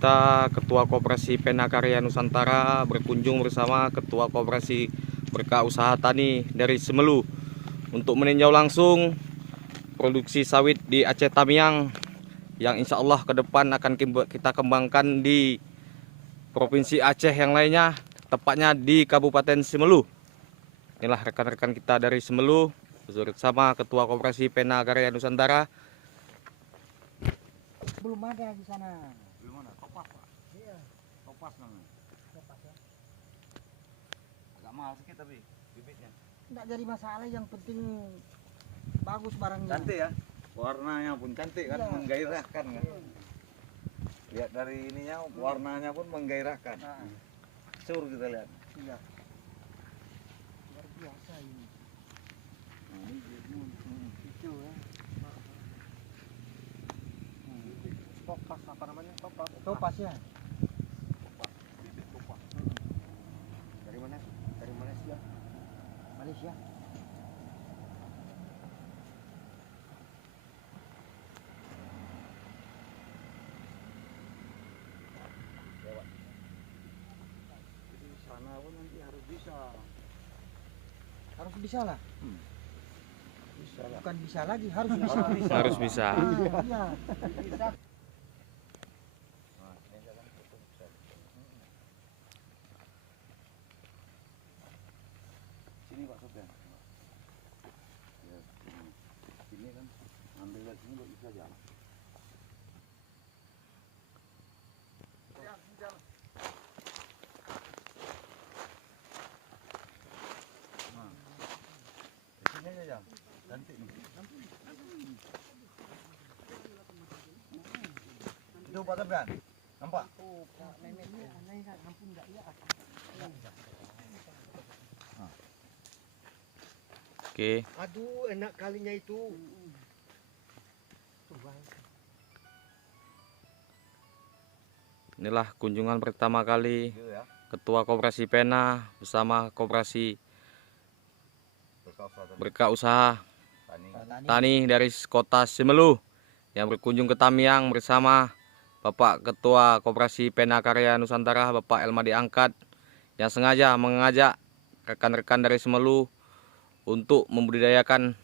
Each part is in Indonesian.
kita Ketua Koperasi Pena Karya Nusantara berkunjung bersama Ketua Koperasi Berkah Usaha Tani dari Semelu untuk meninjau langsung produksi sawit di Aceh Tamiang yang insya Allah ke depan akan kita kembangkan di Provinsi Aceh yang lainnya, tepatnya di Kabupaten Semelu. Inilah rekan-rekan kita dari Semelu bersama Ketua Koperasi Pena Karya Nusantara. Belum ada di sana. Belum ada, topas Pak. Iya. Topas namanya. Topas ya. Agak mahal sedikit tapi bibitnya. Enggak jadi masalah, yang penting bagus barangnya. Cantik ya, warnanya pun cantik kan, Iya. menggairahkan kan. Lihat dari ininya, warnanya pun menggairahkan. Nah, Sur kita lihat. iya. Luar biasa ini. Itu ya. Topas apa namanya? Topas. Topas ya. Topas, bibit topas. Dari mana? Dari Malaysia. Malaysia. Jadi sana pun nanti harus bisa. Harus bisa lah. Bisa lah. Bukan bisa lagi, harus bisa. Harus bisa. Iya. Bisa. Nah, ini kan tutup set. Sini Pak Sofian. Ya, sini kan ambil dari sini bisa jalan. Nah, di sini aja Jam. Cantik nih. Itu Pak Sofian. Nampak? Oh, Pak Nenek ya, nenek ampun enggak ya. Oke, Aduh, enak kalinya itu. inilah kunjungan pertama kali Gitu ya. Ketua Koperasi Pena bersama Koperasi Berkah Usaha Tani. Tani dari kota Semelu yang berkunjung ke Tamiang bersama Bapak Ketua Koperasi Pena Karya Nusantara, Bapak Elmadi Angkat, yang sengaja mengajak rekan-rekan dari Semelu untuk membudidayakan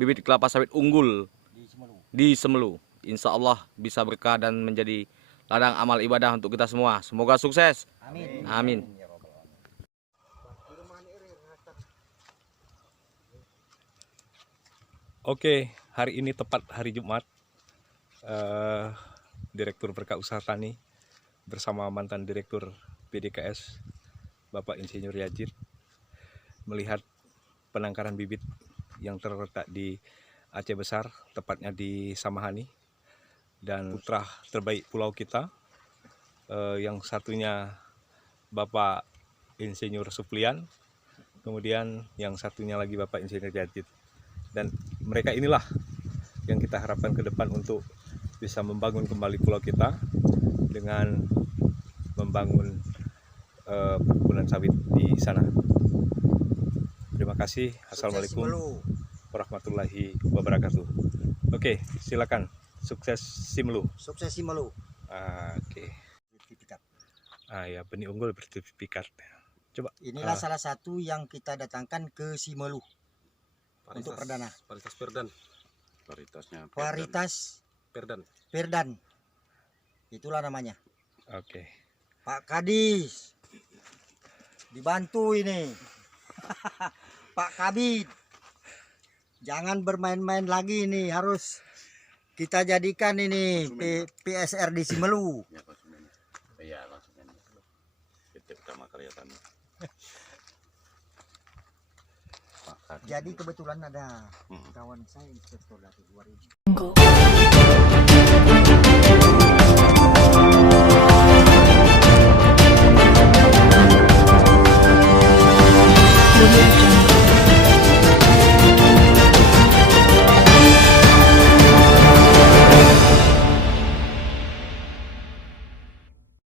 bibit kelapa sawit unggul Di Semelu. di Semelu. Insya Allah bisa berkah dan menjadi ladang amal ibadah untuk kita semua. Semoga sukses. Amin. Amin. Ya Rabbal Alamin. Oke, hari ini tepat hari Jumat. Direktur Berkah Usaha Tani bersama mantan Direktur PDKS Bapak Insinyur Yajid melihat penangkaran bibit yang terletak di Aceh Besar, tepatnya di Samahani, dan putra terbaik pulau kita, yang satunya Bapak Insinyur Suplian, kemudian yang satunya lagi Bapak Insinyur Yajid. Dan mereka inilah yang kita harapkan ke depan untuk bisa membangun kembali pulau kita dengan membangun perkebunan sawit di sana. Terima kasih. Assalamualaikum warahmatullahi wabarakatuh. Oke, silakan. Sukses Semelu. Sukses Semelu. Oke. Ya, benih unggul bersertifikat. Coba. Inilah salah satu yang kita datangkan ke Semelu untuk perdana. Varietas Perdan. Varietasnya Varietas Perdan. Perdan. Itulah namanya. Oke. Pak Kadis. Dibantu ini. Pak Kabid. Jangan bermain-main lagi ini, harus kita jadikan ini PSR di Semelu. Ya, konsumen. Iya, konsumen. PT Utama Karya Tani. Jadi kebetulan ada kawan saya investor dari luar ini. Go.